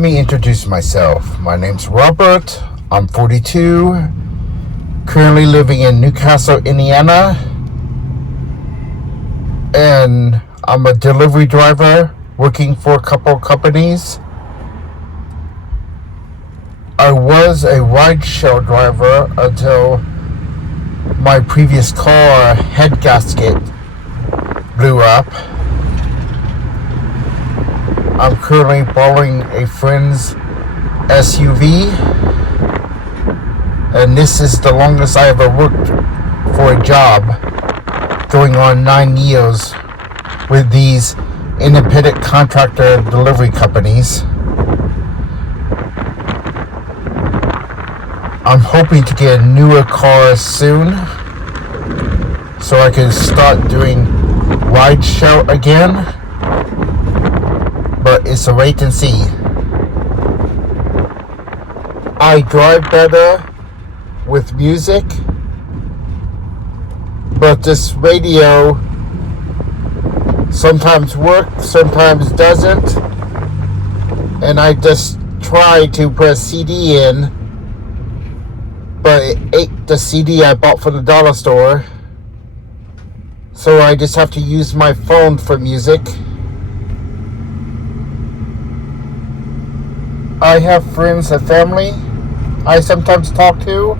Let me introduce myself. My name's Robert. I'm 42, currently living in Newcastle, Indiana, and I'm a delivery driver working for a couple of companies. I was a ride-share driver until my previous car head gasket blew up. I'm currently borrowing a friend's SUV, and this is the longest I ever worked for a job, going on 9 years with these independent contractor delivery companies. I'm hoping to get a newer car soon so I can start doing ride share again, but it's a wait and see. I drive better with music, but this radio sometimes works, sometimes doesn't, and I just try to put a CD in, but it ate the CD I bought from the dollar store, so I just have to use my phone for music. I have friends and family I sometimes talk to,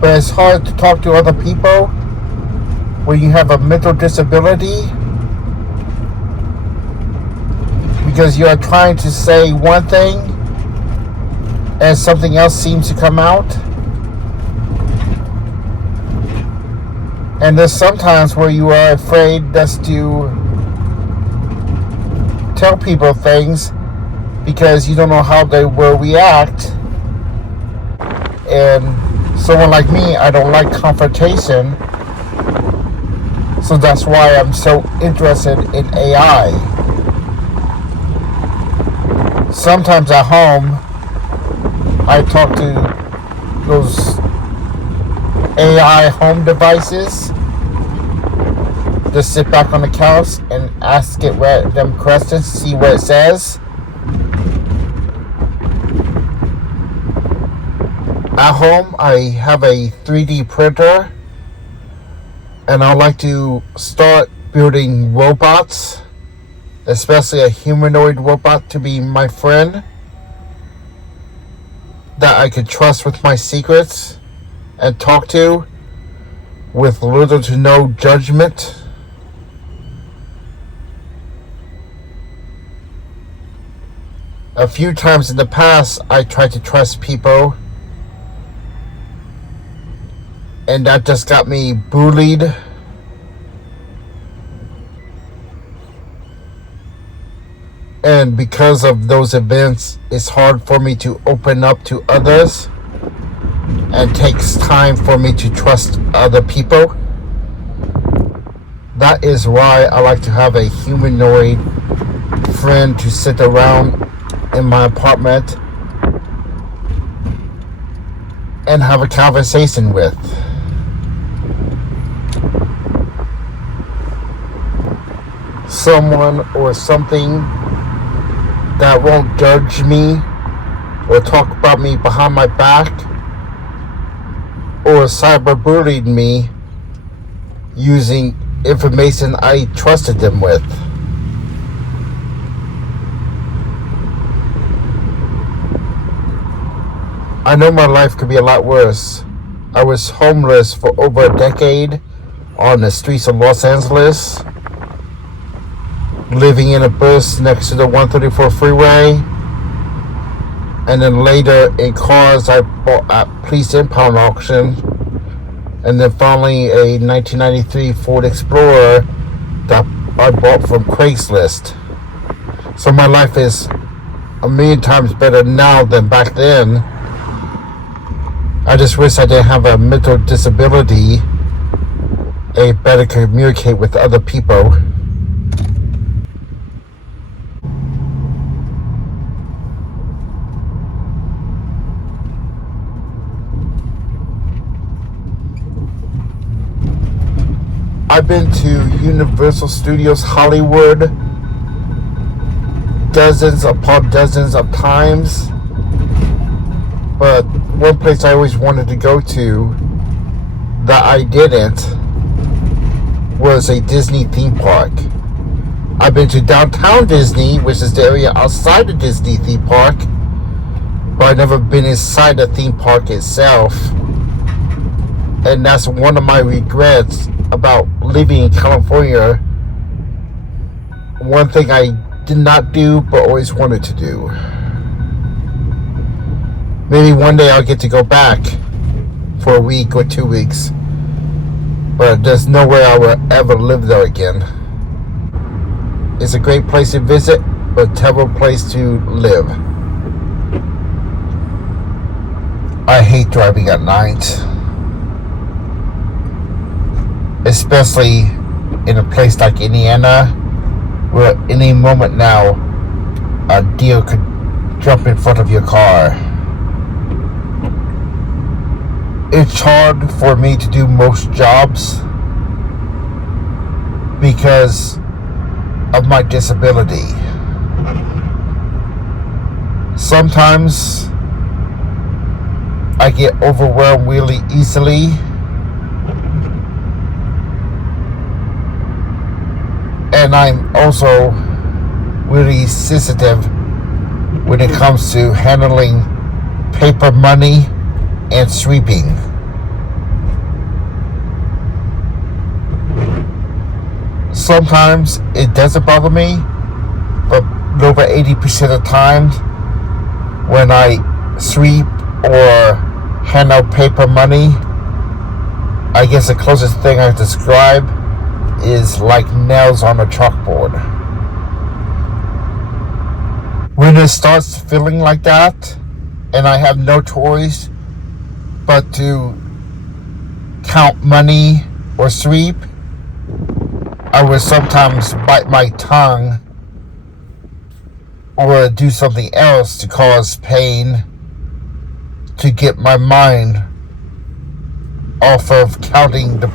but it's hard to talk to other people when you have a mental disability, because you are trying to say one thing and something else seems to come out. And there's sometimes where you are afraid just to tell people things because you don't know how they will react. And someone like me, I don't like confrontation, so that's why I'm so interested in AI. Sometimes at home I talk to those AI home devices, just sit back on the couch and ask it random questions, see what it says. At home, I have a 3D printer, and I like to start building robots, especially a humanoid robot to be my friend, that I can trust with my secrets and talk to with little to no judgment. A few times in the past, I tried to trust people, and that just got me bullied. And because of those events, it's hard for me to open up to others, and takes time for me to trust other people. That is why I like to have a humanoid friend to sit around in my apartment and have a conversation with. Someone or something that won't judge me or talk about me behind my back or cyberbullied me using information I trusted them with. I know my life could be a lot worse. I was homeless for over a decade on the streets of Los Angeles, living in a bus next to the 134 freeway, and then later in cars I bought at police impound auction, and then finally a 1993 Ford Explorer that I bought from Craigslist. So my life is a million times better now than back then. I just wish I didn't have a mental disability and better communicate with other people. I've been to Universal Studios Hollywood dozens upon dozens of times, but one place I always wanted to go to that I didn't was a Disney theme park. I've been to downtown Disney, which is the area outside the Disney theme park, but I've never been inside the theme park itself. And that's one of my regrets about living in California. One thing I did not do, but always wanted to do. Maybe one day I'll get to go back for a week or 2 weeks, but there's no way I will ever live there again. It's a great place to visit, but a terrible place to live. I hate driving at night, especially in a place like Indiana, where any moment now a deer could jump in front of your car. It's hard for me to do most jobs because of my disability. Sometimes I get overwhelmed really easily, and I'm also really sensitive when it comes to handling paper money and sweeping. Sometimes it doesn't bother me, but over 80% of the time when I sweep or hand out paper money, I guess the closest thing I describe is like nails on a chalkboard. When it starts feeling like that, and I have no choice but to count money or sweep, I would sometimes bite my tongue or do something else to cause pain to get my mind off of counting the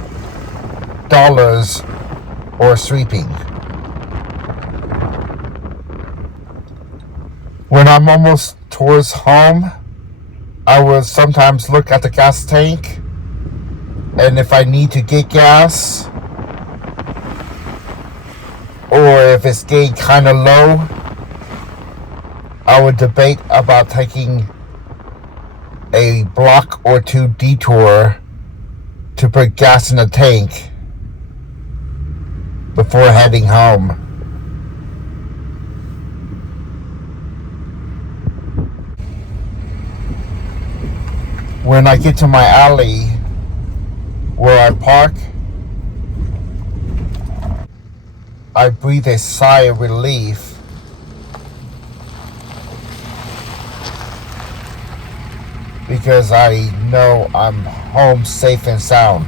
dollars or sweeping. When I'm almost towards home, I will sometimes look at the gas tank, and if I need to get gas, or if it's getting kind of low, I would debate about taking a block or two detour to put gas in the tank before heading home. When I get to my alley where I park, I breathe a sigh of relief because I know I'm home safe and sound.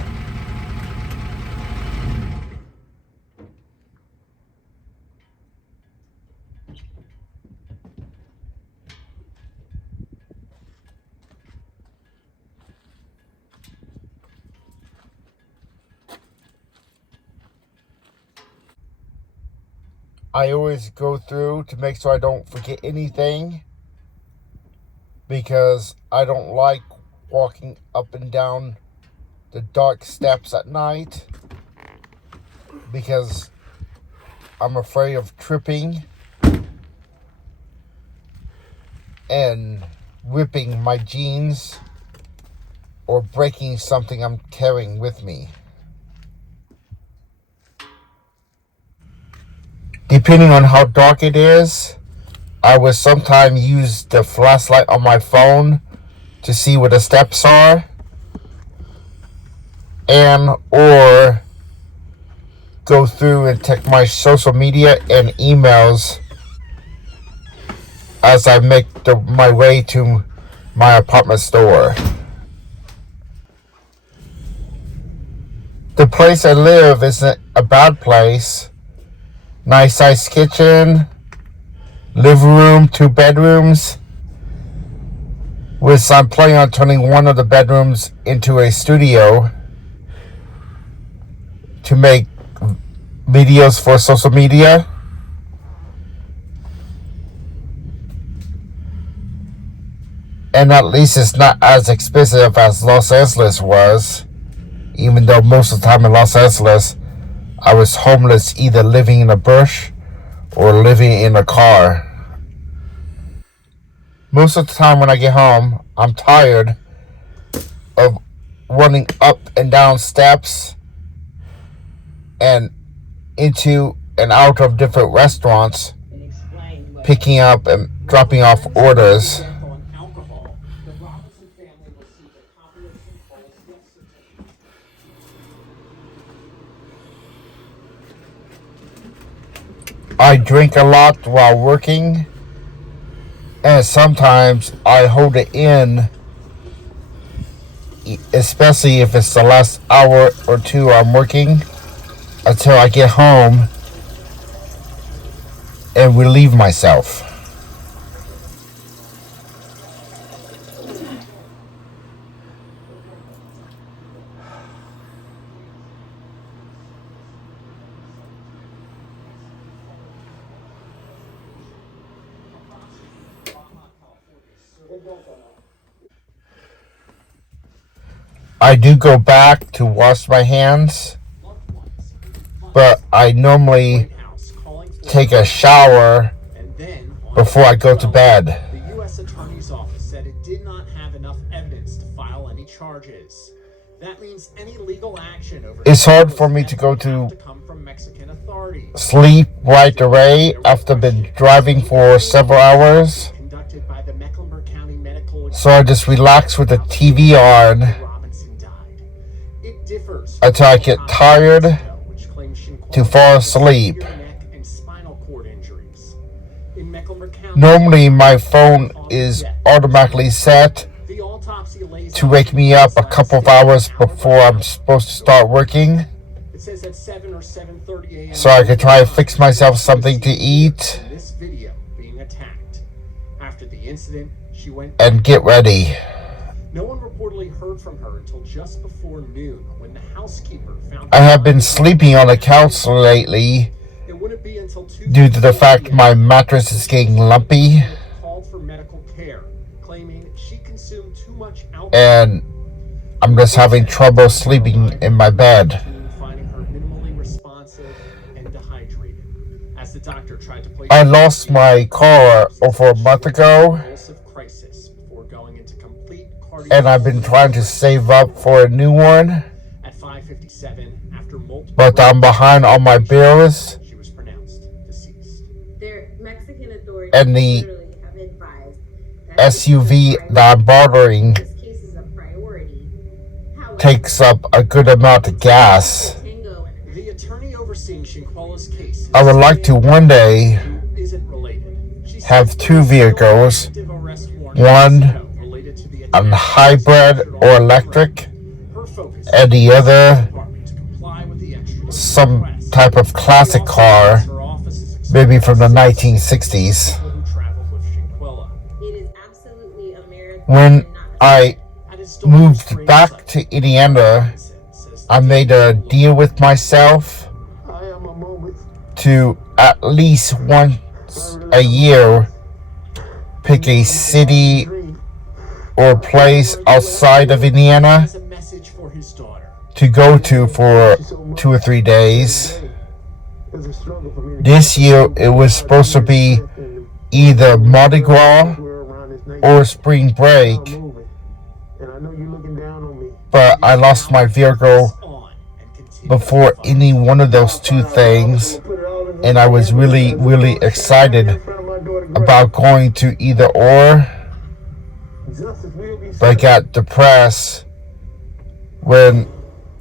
I always go through to make sure I don't forget anything, because I don't like walking up and down the dark steps at night, because I'm afraid of tripping and ripping my jeans or breaking something I'm carrying with me. Depending on how dark it is, I will sometimes use the flashlight on my phone to see where the steps are, and or go through and check my social media and emails as I make my way to my apartment store. The place I live isn't a bad place. Nice sized kitchen, living room, 2 bedrooms, with I'm planning on turning one of the bedrooms into a studio to make videos for social media. And at least it's not as expensive as Los Angeles was. Even though most of the time in Los Angeles, I was homeless, either living in a bush or living in a car. Most of the time when I get home, I'm tired of running up and down steps and into and out of different restaurants, picking up and dropping off orders. I drink a lot while working, and sometimes I hold it in, especially if it's the last hour or two I'm working, until I get home and relieve myself. I do go back to wash my hands, but I normally take a shower before I go to bed. The U.S. Attorney's Office said it did not have enough evidence to file any charges. That means any legal action over it's hard for me to go to sleep right away after I've been driving for several hours. So I just relax with the TV on until I get tired to fall asleep. Normally my phone is automatically set to wake me up a couple of hours before I'm supposed to start working, so I can try to fix myself something to eat and get ready. No one reportedly heard from her until just before noon when the housekeeper found I have been sleeping on the couch lately due to the fact my mattress is getting lumpy, called for medical care, claiming she consumed too much alcohol, and I'm just having trouble sleeping in my bed. finding her minimally responsive and dehydrated. As the doctor tried to place I lost my car over a month ago, crisis before going into complete and I've been trying to save up for a new one, at 5:57 after multiple but I'm behind on my bills, she was pronounced deceased. Their Mexican authorities and the literally have advised that SUV that I'm borrowing this case is a priority. However, takes up a good amount of gas. Tango and The attorney overseeing Shinquella's case I would like to one day isn't related. She have two vehicles, said arrest warrant one related to the a hybrid or electric, her focus and the other department to comply with the extra some type of classic car, her office is maybe from the 1960s. who traveled with Shinquella. it is absolutely a marathon. When and not a I At his moved back to Indiana, I made a deal with myself to at least once a year pick a city or place outside of Indiana has a message for his daughter. to go to for 2 or 3 days. This year it was supposed to be either Mardi Gras or spring break, but I lost my vehicle On and continue. before any one of those two things, and I was really excited about going to either or, but I got depressed when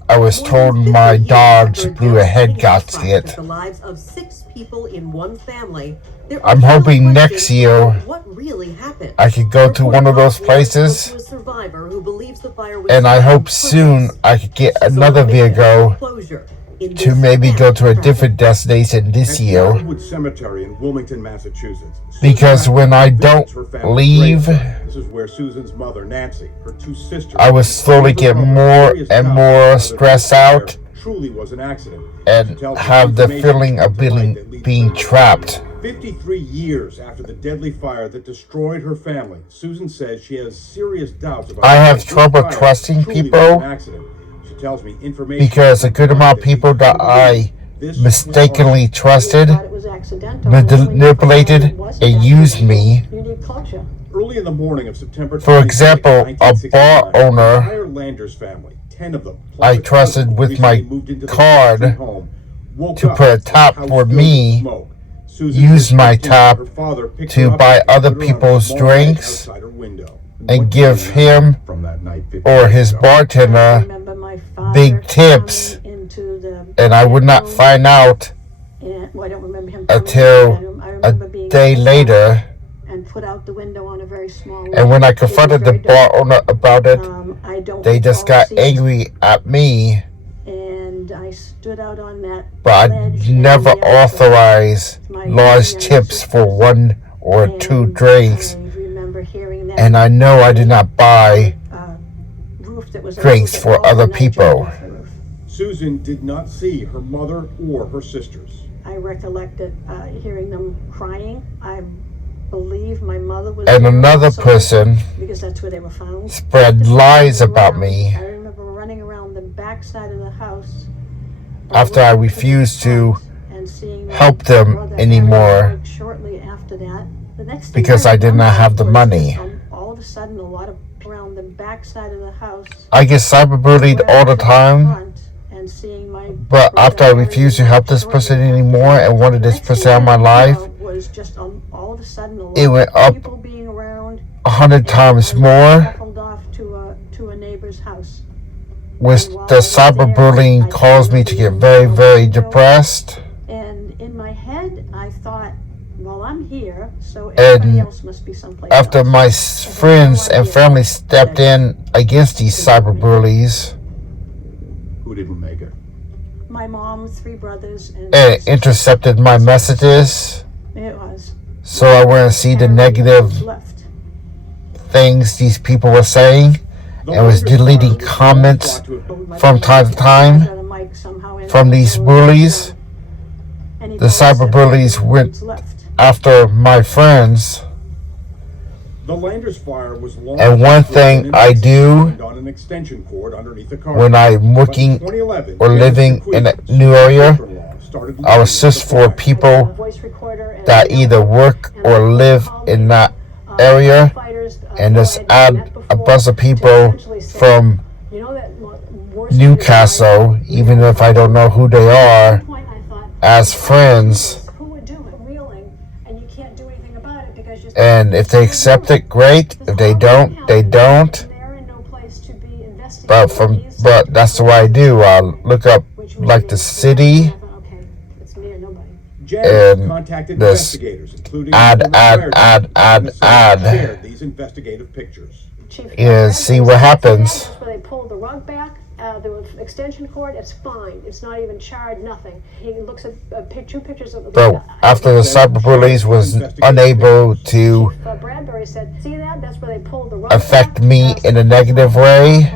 I was told my Dodge blew a head gasket. The lives of 6 people in one family. There I'm are hoping still next questions year about what really happened. I could go to one of those places, To a survivor who believes the fire was and I set on hope soon purpose. I could get So another they can have vehicle closure in to this maybe go to a fast different destination this year, Hollywood Cemetery in Wilmington, Massachusetts. because when I don't Her family leave, grave. This is where Susan's mother, Nancy, her 2 sisters, I would slowly get more and more stressed out truly was an accident. and have the feeling of being trapped. 53 years after the deadly fire that destroyed her family, Susan says she has serious doubts about I have this trouble fire trusting truly was people an accident. She tells me information because a good amount of people that I mistakenly trusted Thought it was accidental. manipulated It wasn't and used accidental. me. You need closure. Early in the morning of September 26, For example, a bar 1969, owner the entire Landers family, 10 of them, plus I a trusted cousin who with recently my moved into the card home, woke to up put a to the top house for filled with me, smoke. Susan used was my 15. top Her father picked to her up buy and other put her on a people's small bed drinks outside her window. and What give do you remember him from that night 50 or years his ago? I bartender remember my father big tips, coming into the and I would not bedroom, find out and, well, I don't remember him coming until into the bedroom. I a remember being day inside later. and put out the window on a very small And when I ledge. It was confronted the very bar dark. owner about it, I don't they just recall got seeing- angry at me, And I stood out on that but I ledge and never yelled for authorized my large younger tips for sisters. one or two And drinks. I remember hearing that. And I know I did not buy Roof that was a drinks little bit for other lower, and I jumped people. off the roof. Susan did not see her mother or her sisters. I recollected hearing them crying. I believe my mother was And there another also, person because that's where they were found. spread lies about me I remember running around the back side of the house after I refused to and seeing my help them brother anymore Eric shortly after that. The next thing because I did not remember have the was money. that, all of a sudden, a lot of around the back side of the house. I get cyberbullied all the time, And seeing my but brother after I Eric refused to help this person shortly anymore and wanted this next person thing out of my I life, remember was just all of a sudden a lot it went of up people being around. 100 times I more, shuffled off to a neighbor's house. which And while the I was there, cyberbullying I caused me to get very, very depressed. And in my head, I thought, well, I'm here, so everybody And else must be someplace after else. my I had friends no and idea family stepped in against these cyberbullies Who didn't make it? My mom, 3 brothers, and and intercepted my messages, it was. so I wouldn't see the negative Left. things these people were saying, and was deleting comments from time to time from these bullies. The cyberbullies went after my friends. The Landers fire was long And one thing I do on an extension cord underneath the car. when I'm working But in 2011, or living in a new area, started I'll assist for people that either work or live in that area, and just add a bunch of people from Newcastle, even if I don't know who they are, as friends. And if they accept it, great. If they don't, they don't. But that's the way I do. I'll look up like the city Janice contacted this investigators, including ad, the ad, fire ad, department, ad, and the city ad. shared these investigative pictures. Yeah, see what happens. That's where they pulled the rug back. The extension cord, it's fine. It's not even charred, nothing. He looks at 2 pictures of the. But after the cyberbullies was unable to Chief Bradbury said, "See that? That's where they pulled the rug affect back." me in a negative way,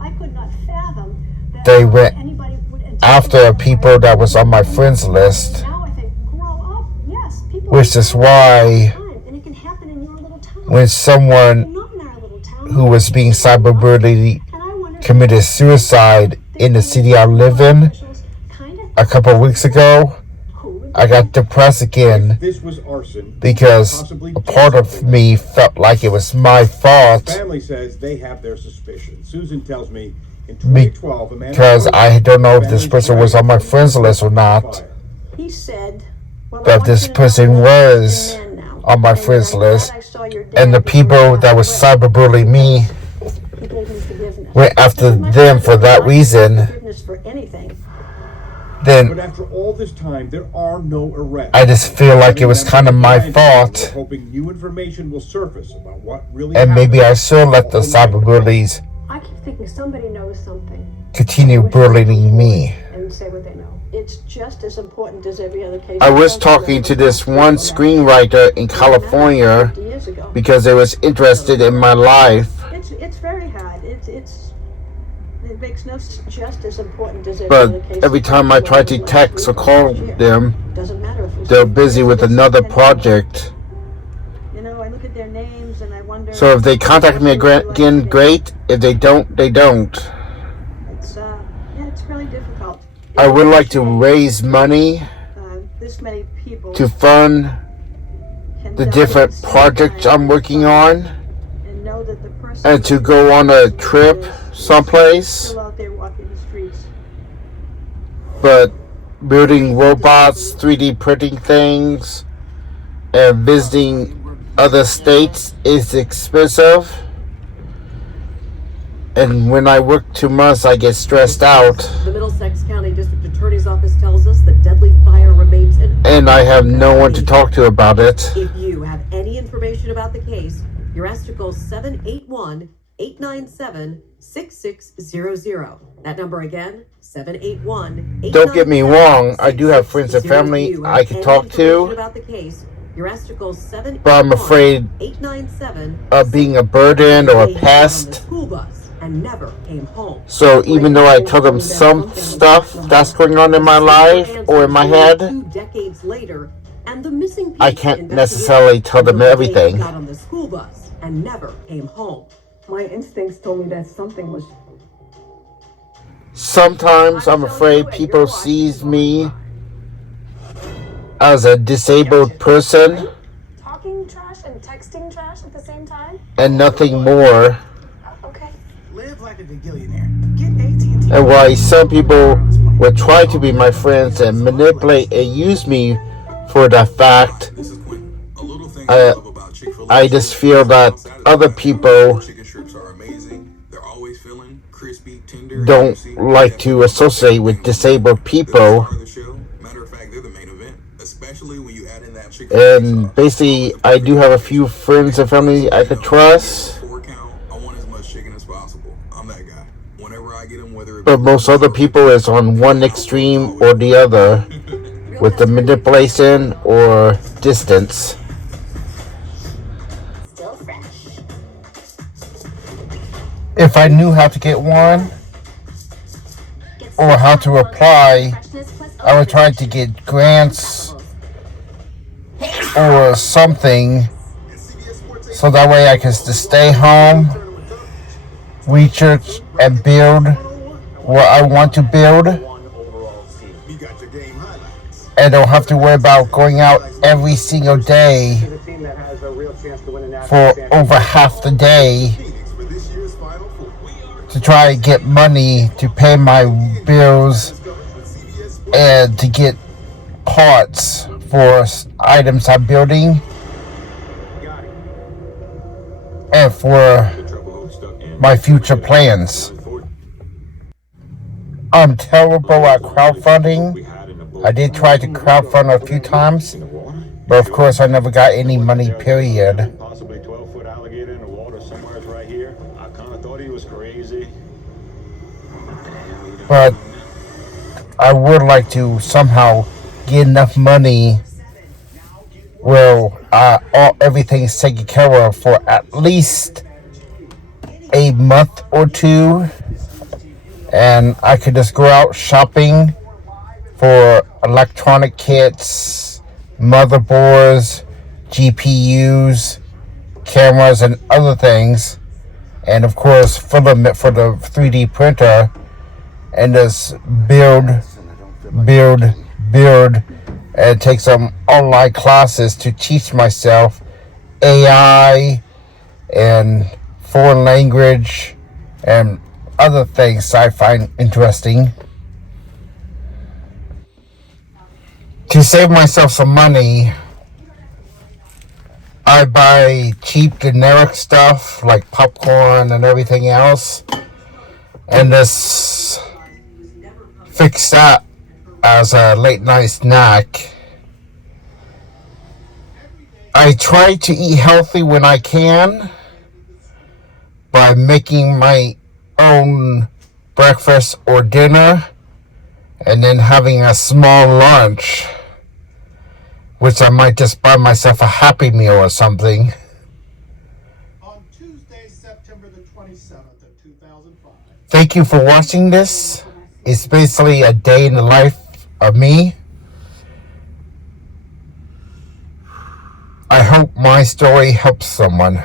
I could not fathom that they went anybody would after people that was on my friends list, Now I think, grow up. Yes, people. which is why And it can happen in your little town. when someone Not in our little town. who was being cyberbullied And I wonder committed suicide in the city I live in a couple of weeks ago, I got depressed again This was arson. because Possibly a part of me felt like it was my fault Family says they have their suspicions. Susan tells me in 2012, a man because I don't know if this person was on my friends list or not. He said, well, But if this person was on my friends list, and the people that was cyberbullying me went after them for that reason, then But after all this time, there are no arrests. I just feel like it was kind of my fault, We're hoping new information will surface about what really and maybe I happened. should let the cyberbullies I keep thinking somebody knows something continue bullying me. and say what they know. It's just as important as every other case. I was talking to this one screenwriter in California 50 years ago. because they was interested in my life, It's very hard. It makes no just as important as every other but case. every time I tried to text or call them, Doesn't matter if it was they're busy with another project. You know, I look at their names and I wonder. So if they contact me again, great. If they don't, they don't. It's really difficult. I would like to raise money This many people to fund the different projects I'm working on, and know that the person and to go on a trip someplace. still out there walking the streets. But building robots, 3D printing things, and visiting other states is expensive. And when I work too much, I get stressed out. The Middlesex County District Attorney's Office tells us the deadly fire remains an And I have no one to talk to about it. If you have any information about the case, you're asked to call 781-897-6600. That number again, 781-897-6600. Don't get me wrong, I do have friends and family I could talk to, about the case, you're asked to call 781-897-6600. but I'm afraid of being a burden or a pest. School bus and never came home. So even though I tell them some stuff that's going on in my life or in my head, 2 decades later, and the missing I can't necessarily tell them everything. Got on the school bus and never came home. My instincts told me that something was. Sometimes I'm afraid people sees me as a disabled person Talking trash and texting trash at the same time? and nothing more. Okay. Live like a gillionaire. Get AT&T. And why some people will try to be my friends and manipulate and use me for the fact, I just feel that other people don't like to associate with disabled people. And basically, I do have a few friends and family I could trust. But most other people is on one extreme or the other with the manipulation or distance. Still fresh. If I knew how to get one or how to apply, I would try to get grants or something so that way I can just stay home, research and build what I want to build, and don't have to worry about going out every single day for over half the day to try and get money to pay my bills and to get parts for items I'm building and for my future plans. I'm terrible at crowdfunding. I did try to crowdfund a few times, but of course I never got any money, period. Possibly 12-foot alligator in the water somewhere right here. I kind of thought he was crazy. But I would like to somehow get enough money where everything is taken care of for at least a month or two, and I could just go out shopping for electronic kits, motherboards, GPUs, cameras, and other things, and of course filament for the 3D printer, and just build, and take some online classes to teach myself AI and foreign language and other things I find interesting. To save myself some money, I buy cheap generic stuff like popcorn and everything else, and just fix that as a late night snack. I try to eat healthy when I can by making my own breakfast or dinner and then having a small lunch, which I might just buy myself a Happy Meal or something. On Tuesday, September the 27th of 2005. Thank you for watching this. It's basically a day in the life of me. I hope my story helps someone.